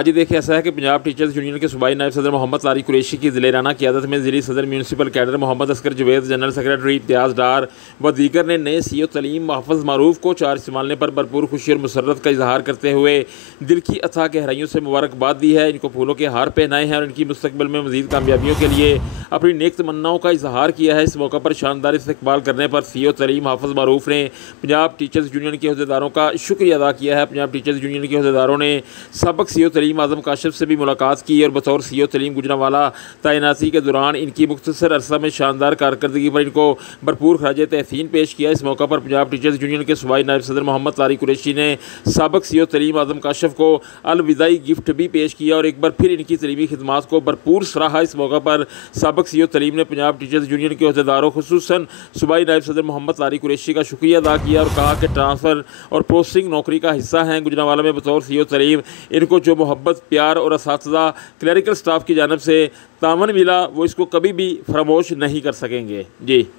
आज ही देखिए ऐसा है कि पंजाब टीचर्स यूनियन के सूबाई नायब सदर मोहम्मद तारिक कुरैशी की ज़िले राना क़ियादत में ज़िली सदर municipal cadre Mohammad Asgar Javed, general secretary Imtiyaz Dar व दीगर ने नए CEO तलीम हाफ़िज़ मारूफ को चार्ज संभालने पर भरपूर खुशी और मुसर्रत का इजहार करते हुए दिल की अथाह गहराइयों से मुबारकबाद दी है। इनको फूलों के हार पहनाए हैं और इनकी मुस्तकबिल में मज़ीद कामयाबियों के लिए अपनी नेक तमन्नाओं का इजहार किया है। इस मौका पर शानदार इस्तकबाल करने पर CEO तलीम हाफ़िज़ मारूफ ने पंजाब टीचर्स यूनियन के अहदेदारों का शुक्रिया अदा किया है। पंजाब टीचर्स यूनियन के अहदेदारों ने सबक CEO तलीम आज़म काशिफ से भी मुलाकात की और बतौर CEO तलीम गुजरांवाला तैनाती के दौरान इनकी मुख्तसर अरसा में शानदार कारकर्दगी पर इनको भरपूर खराज तहसीन पेश किया। इस मौका पर पंजाब टीचर्स यूनियन के सूबाई नायब सदर मोहम्मद तारिक कुरैशी ने सबक CEO तलीम आज़म काशिफ को अलविदाई गिफ्ट भी पेश किया और एक बार फिर इनकी तलीमी खिदमात को भरपूर सराहा। इस मौका पर सबक CEO तलीम ने पंजाब टीचर्स यूनियन के अहदेदारों खुसूसन सूबाई नायब सदर मोहम्मद तारिक कुरैशी का शुक्रिया अदा किया और कहा कि ट्रांसफ़र और प्रोसेसिंग नौकरी का हिस्सा हैं। गुजरांवाला में बतौर CEO तलीम इनको जो मोहब्बत, प्यार और असातिज़ा क्लरिकल स्टाफ की जानिब से तामन मिला वो इसको कभी भी फरामोश नहीं कर सकेंगे। जी।